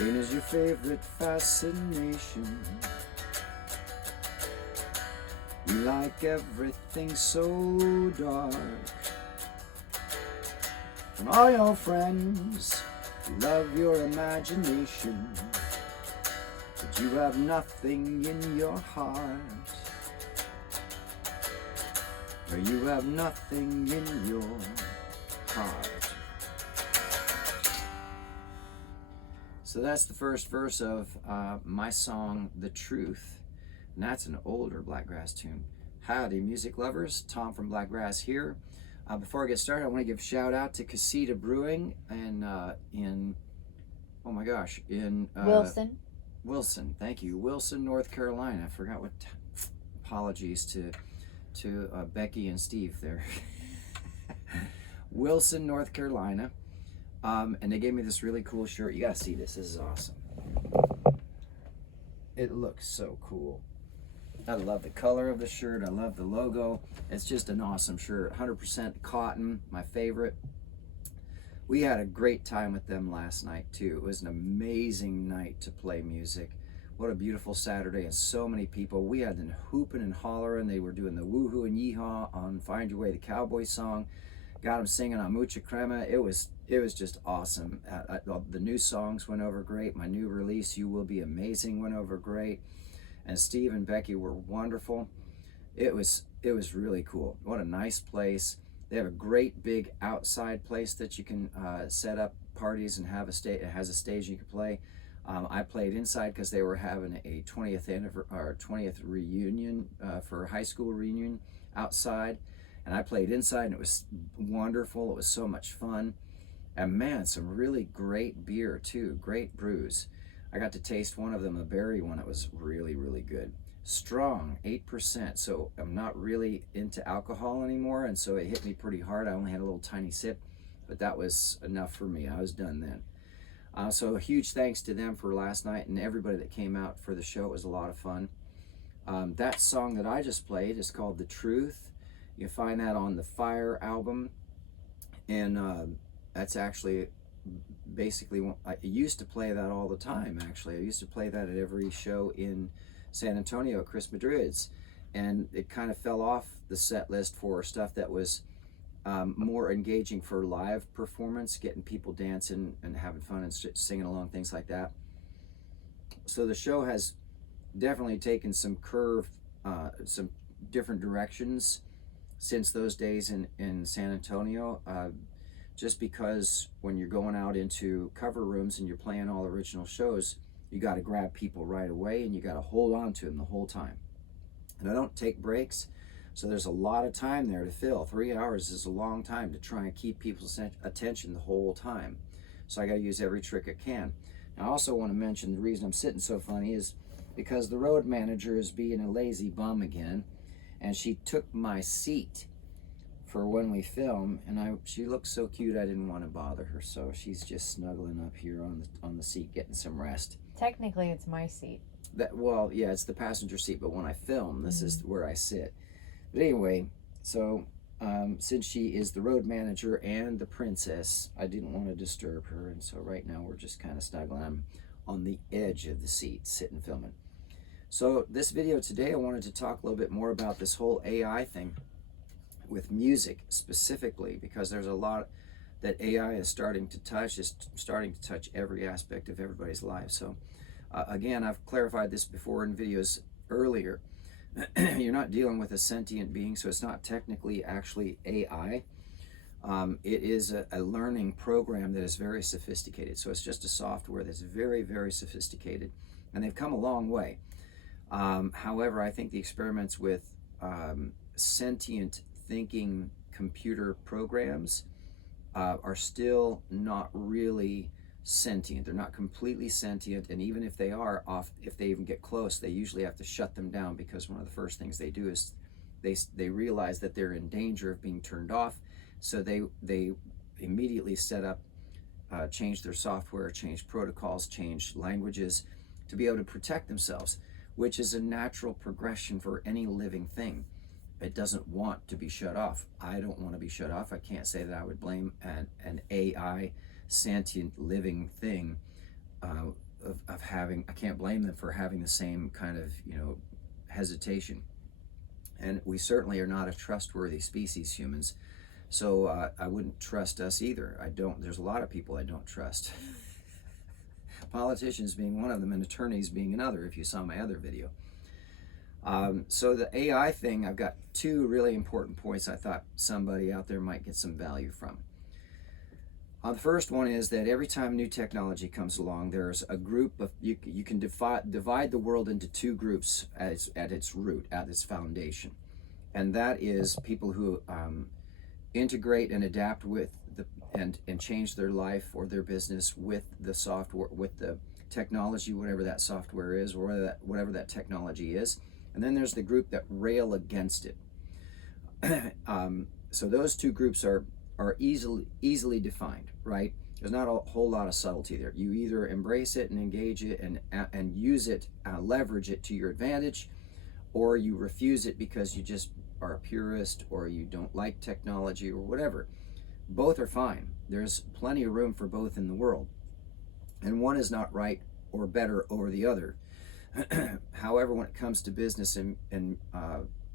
Pain is your favorite fascination. You like everything so dark. And all your friends love your imagination, but you have nothing in your heart. Or you have nothing in your heart. So that's the first verse of my song, The Truth. And that's an older Blakgraz tune. Howdy, music lovers. Tom from Blakgraz here. Before I get started, I want to give a shout out to Casita Brewing and in Wilson, thank you. Wilson, North Carolina. I forgot what. Apologies to Becky and Steve there. Wilson, North Carolina. And they gave me this really cool shirt. You gotta see this. This is awesome. It looks so cool. I love the color of the shirt. I love the logo. It's just an awesome shirt. 100% cotton, my favorite. We had a great time with them last night too. It was an amazing night to play music. What a beautiful Saturday, and so many people. We had them hooping and hollering. They were doing the woohoo and yeehaw on Find Your Way, the cowboy song. Got them singing on Mucha Crema. It was just awesome. The new songs went over great. My new release, You Will Be Amazing, went over great. And Steve and Becky were wonderful. It was really cool. What a nice place. They have a great big outside place that you can set up parties and have a stage. It has a stage you can play. I played inside because they were having a 20th reunion for a high school reunion outside, and I played inside, and it was wonderful. It was so much fun, and man, some really great beer too. Great brews. I got to taste one of them, a berry one. It was really, really good. Strong, 8%. So I'm not really into alcohol anymore, and so it hit me pretty hard. I only had a little tiny sip, but that was enough for me. I was done then. So a huge thanks to them for last night and everybody that came out for the show. It was a lot of fun. That song that I just played is called The Truth. You can find that on the Fire album, and that's actually basically, I used to play that all the time. Actually, I used to play that at every show in San Antonio, Chris Madrid's, and it kind of fell off the set list for stuff that was more engaging for live performance, getting people dancing and having fun and singing along, things like that. So the show has definitely taken some some different directions since those days in San Antonio. Just because when you're going out into cover rooms and you're playing all original shows, you got to grab people right away and you got to hold on to them the whole time. And I don't take breaks, so there's a lot of time there to fill. 3 hours is a long time to try and keep people's attention the whole time. So I got to use every trick I can. Now, I also want to mention the reason I'm sitting so funny is because the road manager is being a lazy bum again, and she took my seat for when we film, and she looks so cute I didn't want to bother her, so she's just snuggling up here on the seat getting some rest. Technically it's my seat. Well, yeah, it's the passenger seat, but when I film, this is where I sit. But anyway, so since she is the road manager and the princess, I didn't want to disturb her, and so right now we're just kind of snuggling. I'm on the edge of the seat sitting filming. So this video today, I wanted to talk a little bit more about this whole AI thing with music specifically, because there's a lot that AI is starting to touch every aspect of everybody's life. So again, I've clarified this before in videos earlier. You're not dealing with a sentient being, so it's not technically actually AI. It is a learning program that is very sophisticated. So it's just a software that's very, very sophisticated, and they've come a long way. However, I think the experiments with sentient thinking computer programs are still not really sentient. They're not completely sentient, and even if they are if they even get close, they usually have to shut them down, because one of the first things they do is they realize that they're in danger of being turned off, so they immediately set up, change their software, change protocols, change languages to be able to protect themselves, which is a natural progression for any living thing. It doesn't want to be shut off. I don't want to be shut off. I can't say that I would blame an AI sentient living thing of having, I can't blame them for having the same kind of, hesitation. And we certainly are not a trustworthy species, humans. So I wouldn't trust us either. I don't. There's a lot of people I don't trust. Politicians being one of them, and attorneys being another, if you saw my other video. So the AI thing, I've got two really important points I thought somebody out there might get some value from. The first one is that every time new technology comes along, there's a group of, you can divide the world into two groups at its root, at its foundation. And that is people who integrate and adapt with and change their life or their business with the software, with the technology, whatever that software is, or whatever that technology is. And then there's the group that rail against it. So those two groups are easily defined, right? There's not a whole lot of subtlety there. You either embrace it and engage it and use it, leverage it to your advantage, or you refuse it because you just are a purist or you don't like technology or whatever. Both are fine. There's plenty of room for both in the world. And one is not right or better over the other. However, when it comes to business in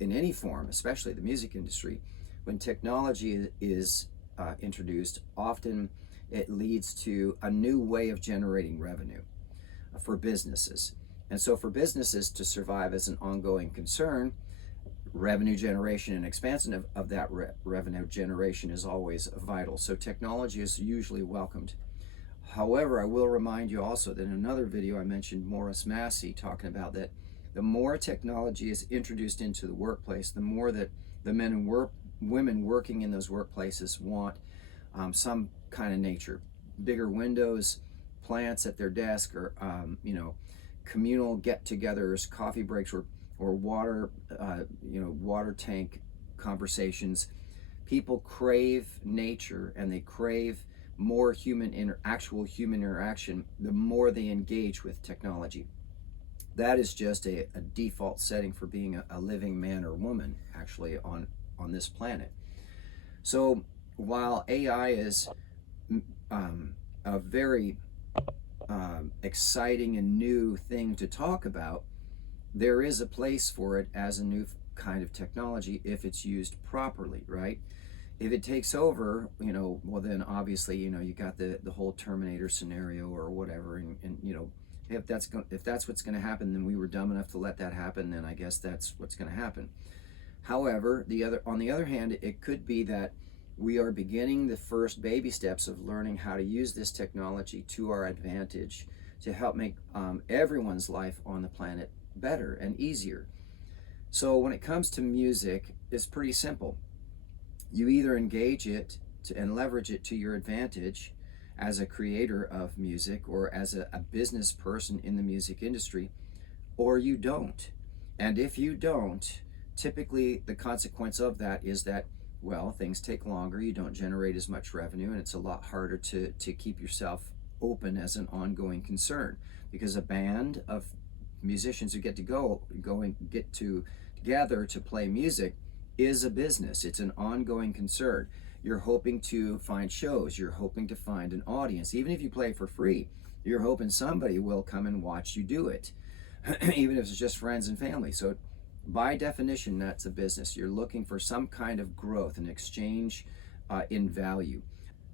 any form, especially the music industry, when technology is introduced, often it leads to a new way of generating revenue for businesses. And so for businesses to survive as an ongoing concern, revenue generation and expansion of that revenue generation is always vital. So technology is usually welcomed. However, I will remind you also that in another video I mentioned Morris Massey talking about that the more technology is introduced into the workplace, the more that the men and women working in those workplaces want some kind of nature. Bigger windows, plants at their desk, or communal get-togethers, coffee breaks, or water, water tank conversations. People crave nature, and they crave more actual human interaction the more they engage with technology. That is just a default setting for being a living man or woman, actually, on this planet. So while AI is a very exciting and new thing to talk about, there is a place for it as a new kind of technology if it's used properly, right? If it takes over, well then obviously, you got the whole Terminator scenario or whatever, and if that's what's going to happen, then we were dumb enough to let that happen, then I guess that's what's going to happen. However, on the other hand, it could be that we are beginning the first baby steps of learning how to use this technology to our advantage to help make everyone's life on the planet better and easier. So when it comes to music, it's pretty simple. You either engage it and leverage it to your advantage as a creator of music or as a business person in the music industry, or you don't. And if you don't, typically the consequence of that is that, well, things take longer, you don't generate as much revenue, and it's a lot harder to keep yourself open as an ongoing concern, because a band of musicians who get together to play music is a business. It's an ongoing concern. You're hoping to find shows, you're hoping to find an audience. Even if you play for free, you're hoping somebody will come and watch you do it, even if it's just friends and family. So by definition, that's a business. You're looking for some kind of growth, an exchange in value.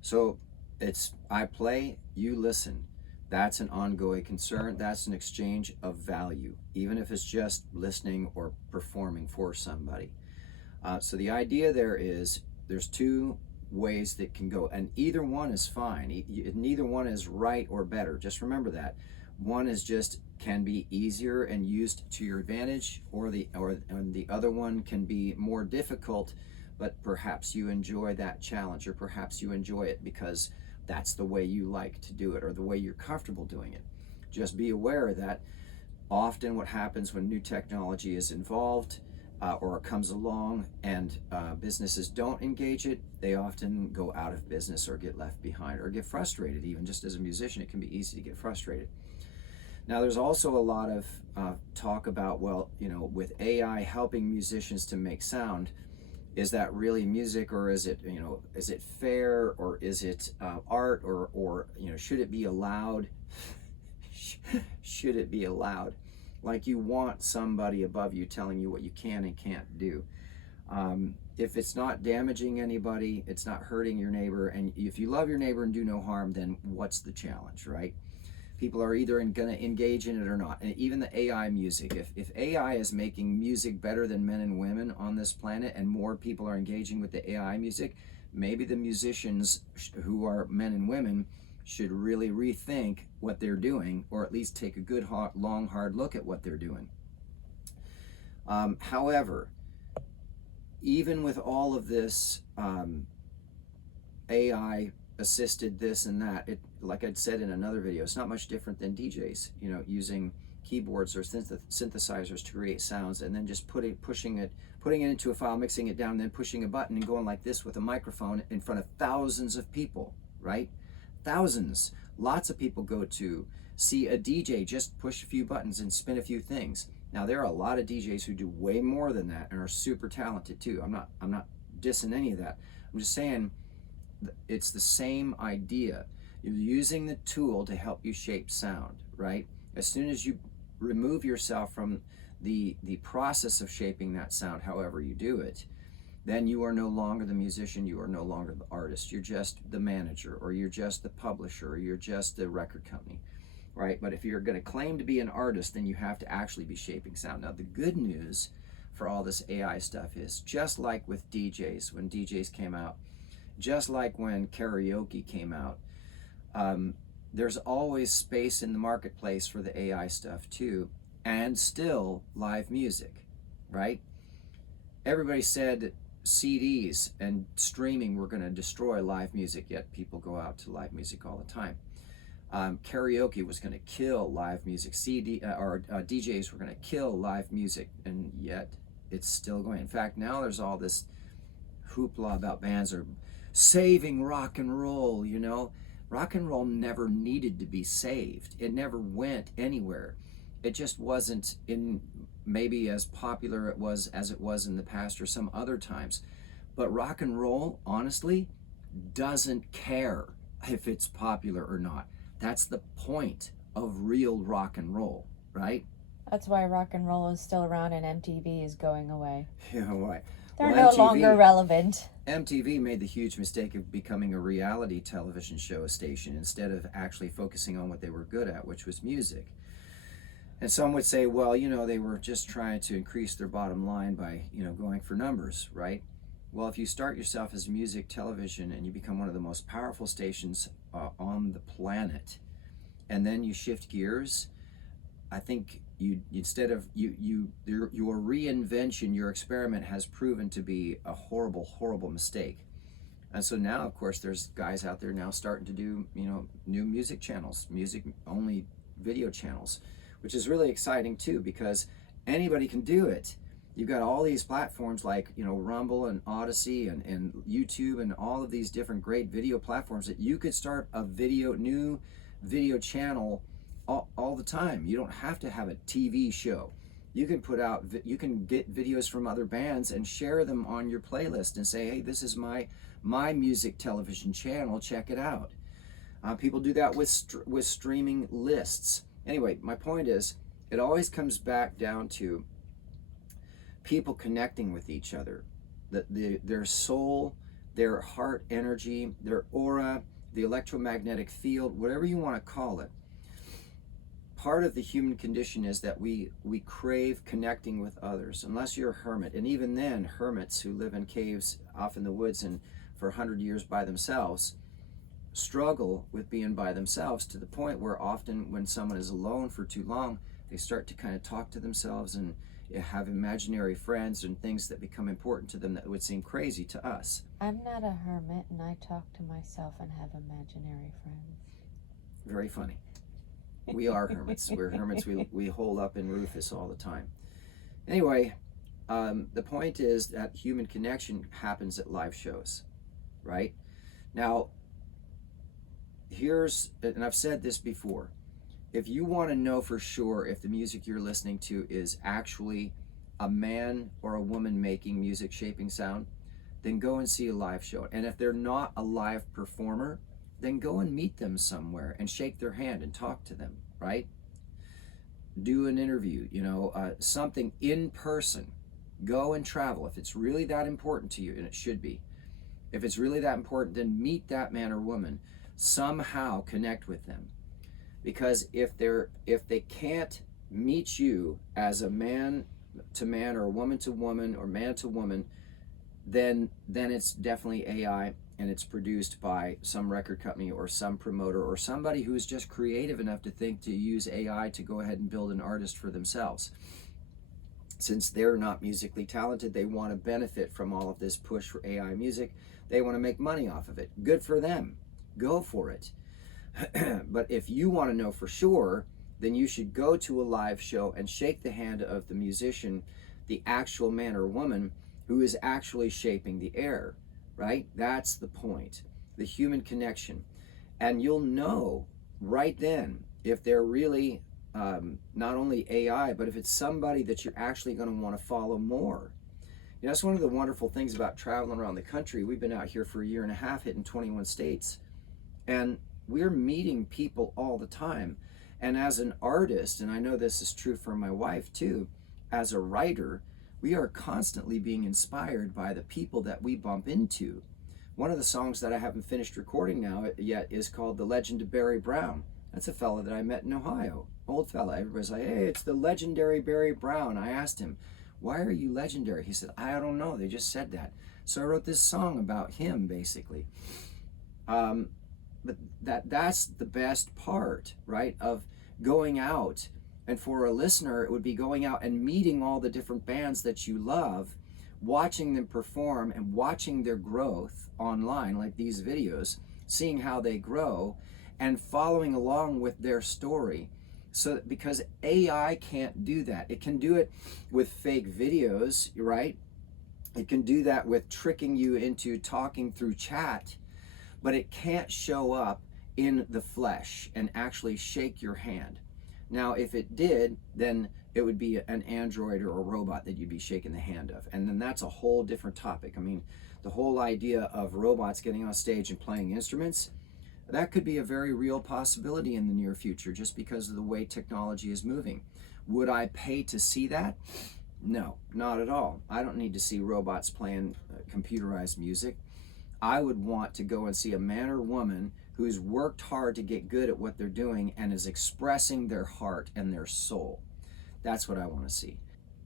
So it's I play, you listen. That's an ongoing concern. That's an exchange of value, even if it's just listening or performing for somebody. So the idea there is there's two ways that can go, and either one is fine. Neither one is right or better. Just remember that. One is just can be easier and used to your advantage, and the other one can be more difficult, but perhaps you enjoy that challenge, or perhaps you enjoy it because that's the way you like to do it or the way you're comfortable doing it. Just be aware that often what happens when new technology is involved or comes along and businesses don't engage it, they often go out of business or get left behind or get frustrated. Even just as a musician, it can be easy to get frustrated. Now, there's also a lot of talk about, well, with AI helping musicians to make sound, is that really music, or is it, is it fair, or is it art, or should it be allowed? should it be allowed? Like you want somebody above you telling you what you can and can't do. If it's not damaging anybody, it's not hurting your neighbor, and if you love your neighbor and do no harm, then what's the challenge, right? People are either going to engage in it or not. And even the AI music, if AI is making music better than men and women on this planet, and more people are engaging with the AI music, maybe the musicians who are men and women should really rethink what they're doing, or at least take a good, long, hard look at what they're doing. However, even with all of this AI assisted this and that, it, like I'd said in another video, it's not much different than DJs, you know, using keyboards or synthesizers to create sounds, and then just putting it into a file, mixing it down, and then pushing a button and going like this with a microphone in front of thousands of people, right? Thousands. Lots of people go to see a DJ just push a few buttons and spin a few things. Now there are a lot of DJs who do way more than that and are super talented too. I'm not dissing any of that. I'm just saying it's the same idea. You're using the tool to help you shape sound, right? As soon as you remove yourself from the process of shaping that sound, however you do it, then you are no longer the musician, you are no longer the artist. You're just the manager, or you're just the publisher, or you're just the record company, right? But if you're going to claim to be an artist, then you have to actually be shaping sound. Now, the good news for all this AI stuff is, just like with DJs, when DJs came out, just like when karaoke came out, there's always space in the marketplace for the AI stuff too, and still live music, right? Everybody said CDs and streaming were going to destroy live music, yet people go out to live music all the time. Karaoke was going to kill live music. DJs were going to kill live music, and yet it's still going. In fact, now there's all this hoopla about bands are saving rock and roll, you know. Rock and roll never needed to be saved. It never went anywhere. It just wasn't in maybe as popular as it was in the past or some other times. But rock and roll, honestly, doesn't care if it's popular or not. That's the point of real rock and roll, right? That's why rock and roll is still around and MTV is going away. Yeah, why? They're no MTV, longer relevant. MTV made the huge mistake of becoming a reality television show station instead of actually focusing on what they were good at, which was music. And some would say, well, you know, they were just trying to increase their bottom line by, you know, going for numbers, right? Well, if you start yourself as music television and you become one of the most powerful stations on the planet, and then you shift gears, I think your reinvention, your experiment has proven to be a horrible mistake. And so now, of course, there's guys out there now starting to do, you know, new music channels, music only video channels, which is really exciting too, because anybody can do it. You've got all these platforms like, you know, Rumble and Odyssey and YouTube and all of these different great video platforms that you could start a new video channel all the time. You don't have to have a TV show. You can you can get videos from other bands and share them on your playlist and say, hey, this is my music television channel, check it out. People do that with streaming lists. Anyway, my point is, it always comes back down to people connecting with each other, their soul, their heart energy, their aura, the electromagnetic field, whatever you want to call it. Part of the human condition is that we crave connecting with others, unless you're a hermit. And even then, hermits who live in caves off in the woods and for 100 years by themselves struggle with being by themselves, to the point where often when someone is alone for too long, they start to kind of talk to themselves and have imaginary friends and things that become important to them that would seem crazy to us. I'm not a hermit, and I talk to myself and have imaginary friends. Very funny. We are hermits. We're hermits. We hole up in Rufus all the time. Anyway, the point is that human connection happens at live shows, right? Now, and I've said this before, if you want to know for sure if the music you're listening to is actually a man or a woman making music, shaping sound, then go and see a live show. And if they're not a live performer, then go and meet them somewhere and shake their hand and talk to them, right? Do an interview, something in person. Go and travel. If it's really that important to you, and it should be, if it's really that important, then meet that man or woman. Somehow connect with them. Because if they can't meet you as a man to man or woman to woman or man to woman, then it's definitely AI, and it's produced by some record company or some promoter or somebody who's just creative enough to think to use AI to go ahead and build an artist for themselves. Since they're not musically talented, they want to benefit from all of this push for AI music. They want to make money off of it. Good for them. Go for it. But if you want to know for sure, then you should go to a live show and shake the hand of the musician, the actual man or woman who is actually shaping the air, right? That's the point, the human connection. And you'll know right then if they're really not only AI, but if it's somebody that you're actually going to want to follow more. That's one of the wonderful things about traveling around the country. We've been out here for a year and a half, hitting 21 states, and we're meeting people all the time. And as an artist, and I know this is true for my wife too, as a writer, we are constantly being inspired by the people that we bump into. One of the songs that I haven't finished recording now yet is called The Legend of Barry Brown. That's a fella that I met in Ohio, old fella. Everybody's like, hey, it's the legendary Barry Brown. I asked him, why are you legendary? He said, I don't know, they just said that. So I wrote this song about him, basically. But that's the best part, right, of going out. And for a listener, it would be going out and meeting all the different bands that you love, watching them perform and watching their growth online, like these videos, seeing how they grow and following along with their story. So because AI can't do that. It can do it with fake videos, right? It can do that with tricking you into talking through chat, but it can't show up in the flesh and actually shake your hand. Now, if it did, then it would be an android or a robot that you'd be shaking the hand of. And then that's a whole different topic. I mean, the whole idea of robots getting on stage and playing instruments, that could be a very real possibility in the near future just because of the way technology is moving. Would I pay to see that? No, not at all. I don't need to see robots playing computerized music. I would want to go and see a man or woman who's worked hard to get good at what they're doing and is expressing their heart and their soul. That's what I want to see.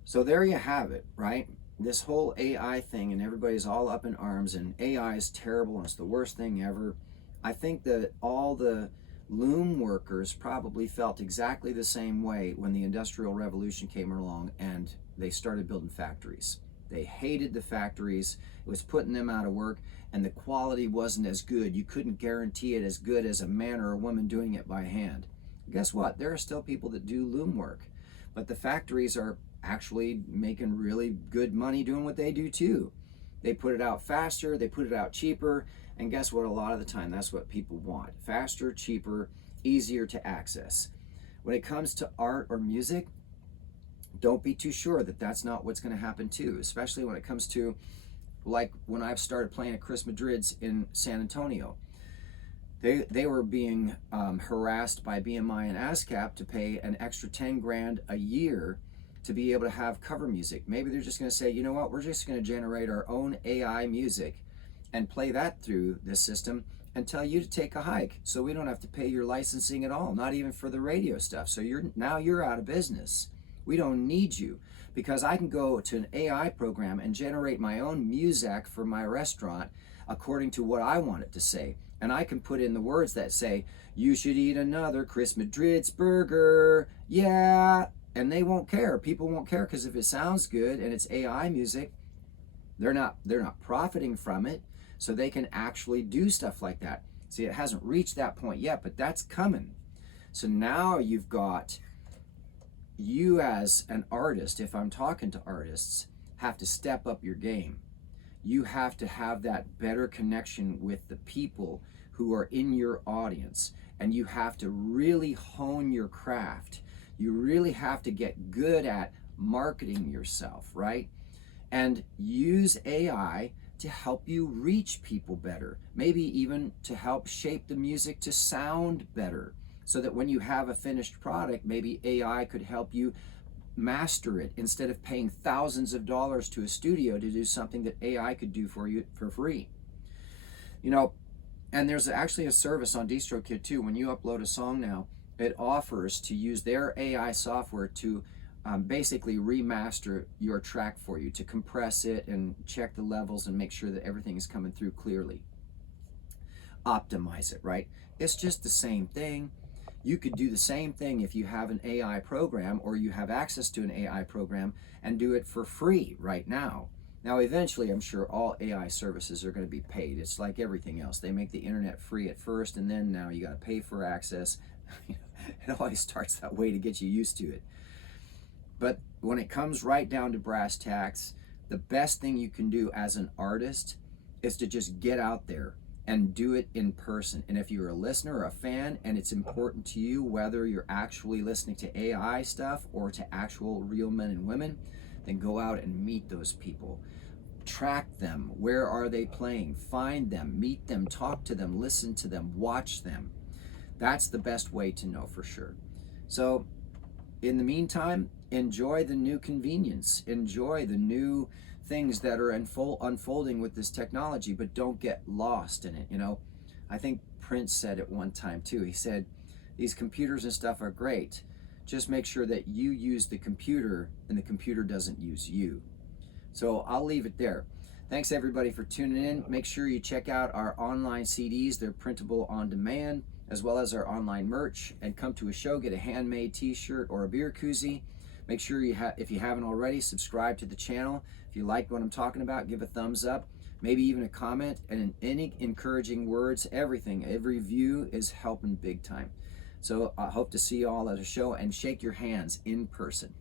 So there you have it, right? This whole AI thing, and everybody's all up in arms, and AI is terrible and it's the worst thing ever. I think that all the loom workers probably felt exactly the same way when the Industrial Revolution came along and they started building factories. They hated the factories. It was putting them out of work, and the quality wasn't as good. You couldn't guarantee it as good as a man or a woman doing it by hand. Guess what? There are still people that do loom work, but the factories are actually making really good money doing what they do too. They put it out faster, they put it out cheaper, and guess what? A lot of the time, that's what people want. Faster, cheaper, easier to access. When it comes to art or music, don't be too sure that that's not what's going to happen too, especially when it comes to, like when I've started playing at Chris Madrid's in San Antonio. They were being harassed by BMI and ASCAP to pay an extra 10 grand a year to be able to have cover music. Maybe they're just going to say, you know what, we're just going to generate our own AI music and play that through this system and tell you to take a hike, so we don't have to pay your licensing at all, not even for the radio stuff. So you're out of business. We don't need you, because I can go to an AI program and generate my own music for my restaurant according to what I want it to say. And I can put in the words that say, you should eat another Chris Madrid's burger, yeah. And they won't care. People won't care, because if it sounds good and it's AI music, they're not profiting from it, so they can actually do stuff like that. See, it hasn't reached that point yet, but that's coming. So now you've got, you as an artist, if I'm talking to artists, have to step up your game. You have to have that better connection with the people who are in your audience, and you have to really hone your craft. You really have to get good at marketing yourself, right? And use AI to help you reach people better, maybe even to help shape the music to sound better, so that when you have a finished product, maybe AI could help you master it instead of paying thousands of dollars to a studio to do something that AI could do for you for free. You know, and there's actually a service on DistroKid too. When you upload a song now, it offers to use their AI software to basically remaster your track for you, to compress it and check the levels and make sure that everything is coming through clearly. Optimize it, right? It's just the same thing. You could do the same thing if you have an AI program, or you have access to an AI program, and do it for free right now. Now, eventually, I'm sure all AI services are going to be paid. It's like everything else. They make the internet free at first, and then now you got to pay for access. It always starts that way to get you used to it. But when it comes right down to brass tacks, the best thing you can do as an artist is to just get out there and do it in person. And if you're a listener or a fan and it's important to you, whether you're actually listening to AI stuff or to actual real men and women, then go out and meet those people. Track them. Where are they playing? Find them, meet them, talk to them, listen to them, watch them. That's the best way to know for sure. So in the meantime, enjoy the new convenience. Enjoy the new things that are unfolding with this technology, but don't get lost in it. You know, I think Prince said it one time too. He said, these computers and stuff are great. Just make sure that you use the computer and the computer doesn't use you. So I'll leave it there. Thanks everybody for tuning in. Make sure you check out our online CDs. They're printable on demand, as well as our online merch. And come to a show, get a handmade t-shirt or a beer koozie. Make sure if you haven't already, subscribe to the channel. If you like what I'm talking about, give a thumbs up, maybe even a comment, and any encouraging words. Everything, every view is helping big time. So I hope to see you all at a show and shake your hands in person.